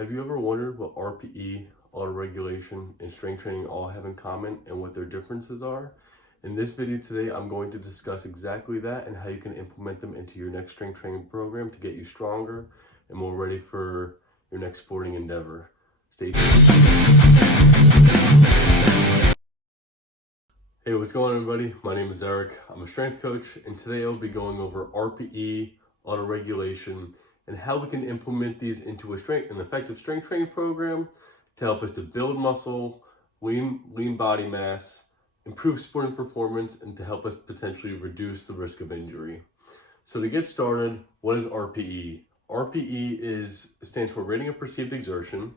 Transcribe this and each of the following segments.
Have you ever wondered what RPE, autoregulation, and strength training all have in common and what their differences are? In this video today, I'm going to discuss exactly that and how you can implement them into your next strength training program to get you stronger and more ready for your next sporting endeavor. Stay tuned. Hey, what's going on, everybody? My name is Eric. I'm a strength coach, and today I'll be going over RPE, autoregulation, and how we can implement these into an effective strength training program to help us to build muscle, lean body mass, improve sporting performance, and to help us potentially reduce the risk of injury. So to get started, what is RPE? RPE stands for Rating of Perceived Exertion,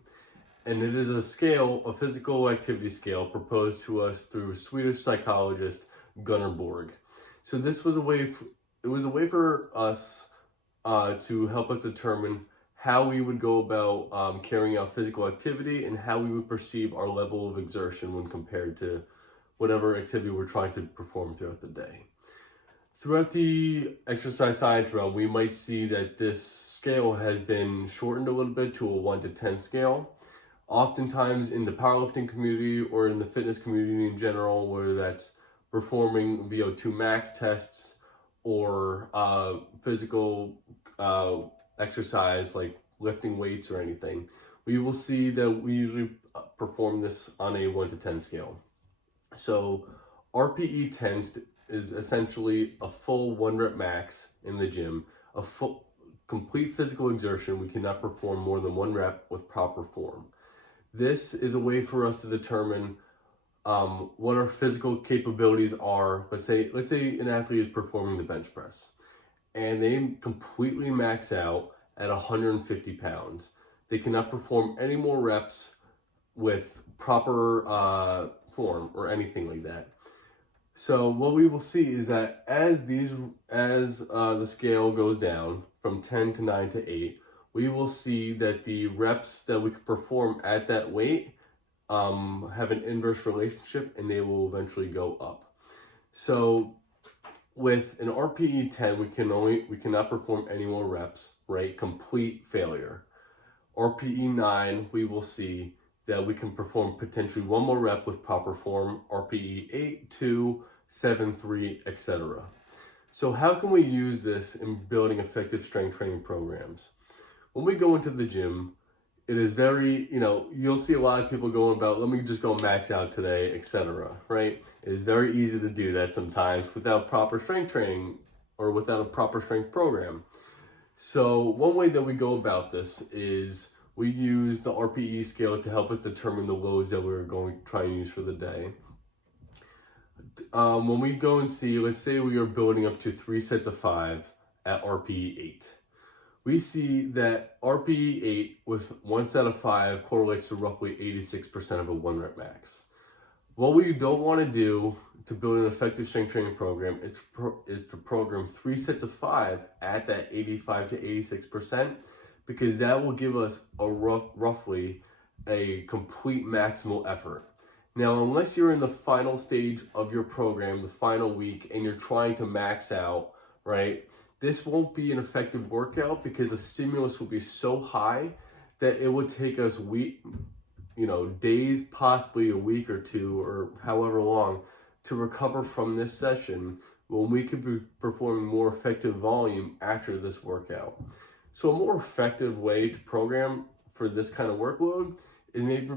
and it is a physical activity scale proposed to us through Swedish psychologist Gunnar Borg. So this was a way for us to help us determine how we would go about carrying out physical activity and how we would perceive our level of exertion when compared to whatever activity we're trying to perform throughout the day. Throughout the exercise science realm, we might see that this scale has been shortened a little bit to a 1 to 10 scale. Oftentimes in the powerlifting community or in the fitness community in general, whether that's performing VO2 max tests or physical exercise like lifting weights or anything, we will see that we usually perform this on a 1 to 10 scale. So RPE 10 is essentially a full 1 rep max in the gym, a full complete physical exertion. We cannot perform more than 1 rep with proper form. This is a way for us to determine what our physical capabilities are. Let's say an athlete is performing the bench press and they completely max out at 150 pounds. They cannot perform any more reps with proper form or anything like that. So what we will see is that as the scale goes down from 10 to 9 to 8, we will see that the reps that we can perform at that weight have an inverse relationship, and they will eventually go up. So with an RPE 10, we cannot perform any more reps, right? Complete failure. RPE 9, we will see that we can perform potentially 1 more rep with proper form. RPE 8, 2, 7, 3, etc. So how can we use this in building effective strength training programs? When we go into the gym, it is very, you'll see a lot of people going about, let me just go max out today, etc., right? It is very easy to do that sometimes without proper strength training or without a proper strength program. So one way that we go about this is we use the RPE scale to help us determine the loads that we're going to try and use for the day. When we go and see, let's say we are building up to 3 sets of 5 at RPE 8. We see that RPE 8 with 1 set of 5 correlates to roughly 86% of a 1 rep max. What we don't want to do to build an effective strength training program is to program 3 sets of 5 at that 85 to 86%, because that will give us roughly a complete maximal effort. Now, unless you're in the final stage of your program, the final week, and you're trying to max out, right? This won't be an effective workout because the stimulus will be so high that it would take us days, possibly a week or 2 or however long to recover from this session when we could be performing more effective volume after this workout. So a more effective way to program for this kind of workload is maybe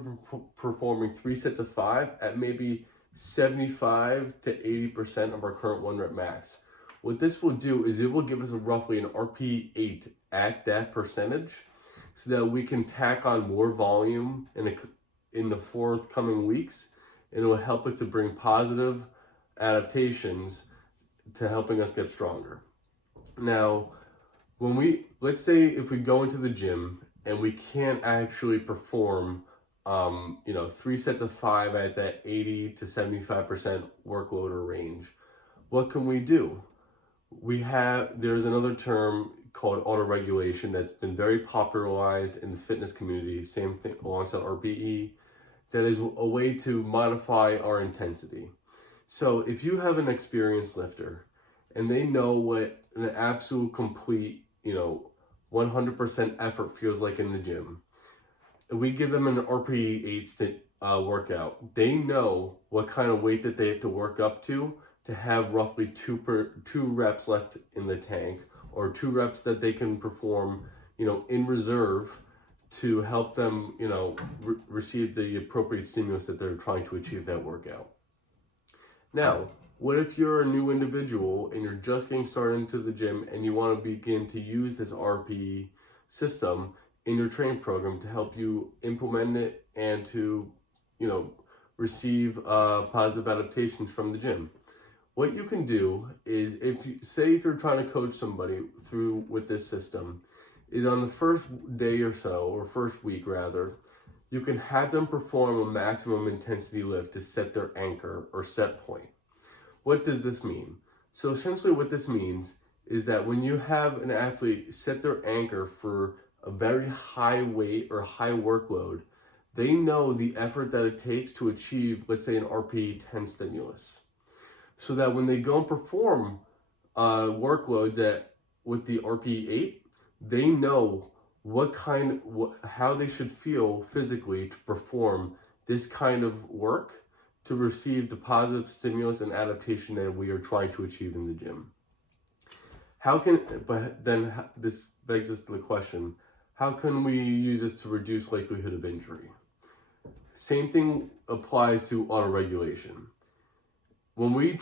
performing 3 sets of 5 at maybe 75 to 80% of our current 1 rep max. What this will do is it will give us roughly an RPE 8 at that percentage so that we can tack on more volume in the forthcoming weeks, and it will help us to bring positive adaptations to helping us get stronger. Now, let's say if we go into the gym and we can't actually perform 3 sets of 5 at that 80 to 75% workload or range, what can we do? There's another term called autoregulation that's been very popularized in the fitness community, same thing alongside RPE, that is a way to modify our intensity. So if you have an experienced lifter and they know what an absolute complete 100% effort feels like in the gym, we give them an RPE 8 workout, they know what kind of weight that they have to work up to have roughly two reps left in the tank, or 2 reps that they can perform, in reserve to help them, receive the appropriate stimulus that they're trying to achieve that workout. Now, what if you're a new individual and you're just getting started into the gym and you want to begin to use this RPE system in your training program to help you implement it and to, receive positive adaptations from the gym? What you can do is, if you're trying to coach somebody through with this system, is on the first day or so, or first week rather, you can have them perform a maximum intensity lift to set their anchor or set point. What does this mean? So essentially what this means is that when you have an athlete set their anchor for a very high weight or high workload, they know the effort that it takes to achieve, let's say, an RPE 10 stimulus. So that when they go and perform workloads with the RPE 8, they know how they should feel physically to perform this kind of work to receive the positive stimulus and adaptation that we are trying to achieve in the gym. But then this begs us to the question, how can we use this to reduce likelihood of injury? Same thing applies to autoregulation. When we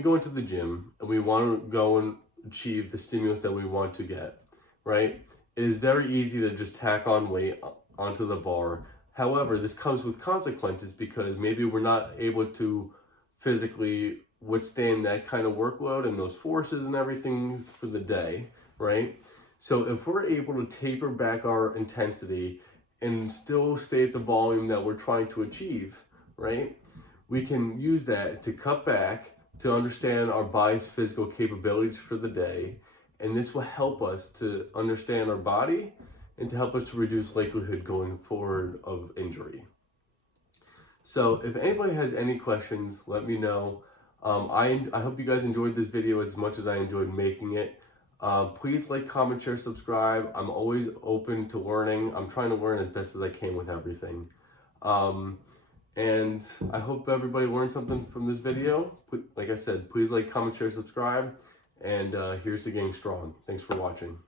go into the gym and we want to go and achieve the stimulus that we want to get, right? It is very easy to just tack on weight onto the bar. However, this comes with consequences because maybe we're not able to physically withstand that kind of workload and those forces and everything for the day, right? So if we're able to taper back our intensity and still stay at the volume that we're trying to achieve, right? We can use that to cut back, to understand our body's physical capabilities for the day, and this will help us to understand our body and to help us to reduce likelihood going forward of injury. So if anybody has any questions, let me know. I hope you guys enjoyed this video as much as I enjoyed making it. Please like, comment, share, subscribe. I'm always open to learning. I'm trying to learn as best as I can with everything. And I hope everybody learned something from this video. Like I said, please like, comment, share, subscribe. And here's to getting strong. Thanks for watching.